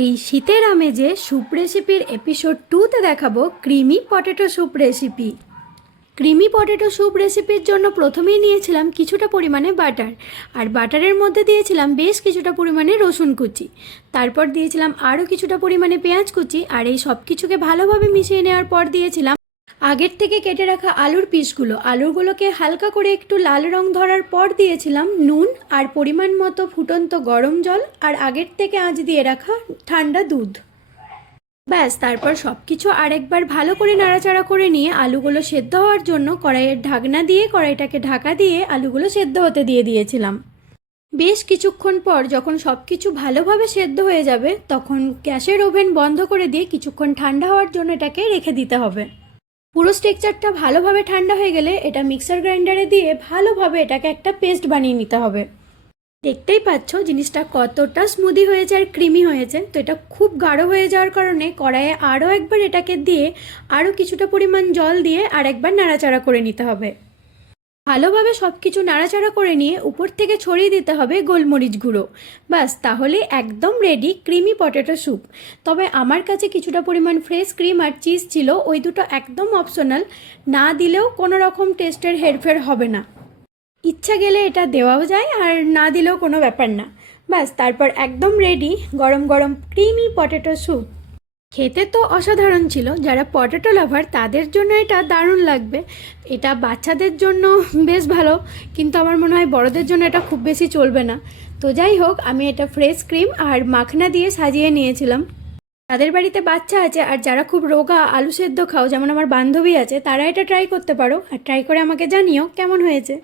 এই শীতের আমেজে স্যুপ রেসিপির এপিসোড 2তে দেখাবো creamy potato soup recipe. Creamy potato soup রেসিপির জন্য প্রথমেই নিয়েছিলাম কিছুটা পরিমাণে বাটার, আর বাটারের মধ্যে দিয়েছিলাম বেশ কিছুটা পরিমাণে রসুন কুচি, তারপর দিয়েছিলাম আরও কিছুটা পরিমাণে পেঁয়াজ কুচি, আর এই সব কিছুকে ভালোভাবে মিশিয়ে নেওয়ার পর দিয়েছিলাম আগের থেকে কেটে রাখা আলুর পিসগুলো। আলুগুলোকে হালকা করে একটু লাল রং ধরার পর দিয়েছিলাম নুন আর পরিমাণ মতো ফুটন্ত গরম জল আর আগের থেকে আঁচ দিয়ে রাখা ঠান্ডা দুধ। ব্যাস, তারপর সব কিছু আরেকবার ভালো করে নাড়াচাড়া করে নিয়ে আলুগুলো সেদ্ধ হওয়ার জন্য কড়াইয়ের ঢাকনা দিয়ে কড়াইটাকে ঢাকা দিয়ে আলুগুলো সেদ্ধ হতে দিয়ে দিয়েছিলাম। বেশ কিছুক্ষণ পর যখন সব কিছু ভালোভাবে সেদ্ধ হয়ে যাবে তখন গ্যাসের ওভেন বন্ধ করে দিয়ে কিছুক্ষণ ঠান্ডা হওয়ার জন্য এটাকে রেখে দিতে হবে। পুরো স্ট্রাকচারটা ভালোভাবে ঠান্ডা হয়ে গেলে এটা মিক্সার গ্রাইন্ডারে দিয়ে ভালোভাবে এটাকে একটা পেস্ট বানিয়ে নিতে হবে। দেখতেই পাচ্ছ জিনিসটা কতটা স্মুদি হয়েছে আর ক্রিমি হয়েছে। তো এটা খুব গাঢ় হয়ে যাওয়ার কারণে কড়াইয়ে আরও একবার এটাকে দিয়ে আরও কিছুটা পরিমাণ জল দিয়ে আর একবার নাড়াচাড়া করে নিতে হবে। ভালোভাবে সব কিছু নাড়াচাড়া করে নিয়ে উপর থেকে ছড়িয়ে দিতে হবে গোলমরিচ গুঁড়ো। ব্যাস, তাহলে একদম রেডি ক্রিমি পটেটো স্যুপ। তবে আমার কাছে কিছুটা পরিমাণ ফ্রেশ ক্রিম আর চিজ ছিল, ওই দুটো একদম অপশনাল, না দিলেও কোনো রকম টেস্টের হেরফের হবে না। ইচ্ছা গেলে এটা দেওয়াও যায় আর না দিলেও কোনো ব্যাপার না। ব্যাস, তারপর একদম রেডি গরম গরম ক্রিমি পটেটো স্যুপ। খেতে তো অসাধারণ ছিল, যারা পটেটো লাভার তাদের জন্য এটা দারুণ লাগবে। এটা বাচ্চাদের জন্য বেশ ভালো, কিন্তু আমার মনে হয় বড়দের জন্য এটা খুব বেশি চলবে না। তো যাই হোক, আমি এটা ফ্রেশ ক্রিম আর মাখনা দিয়ে সাজিয়ে নিয়েছিলাম। যাদের বাড়িতে বাচ্চা আছে আর যারা খুব রোগা আলু সেদ্ধ খাও, যেমন আমার বান্ধবী আছে, তারা এটা ট্রাই করতে পারো, আর ট্রাই করে আমাকে জানিও কেমন হয়েছে।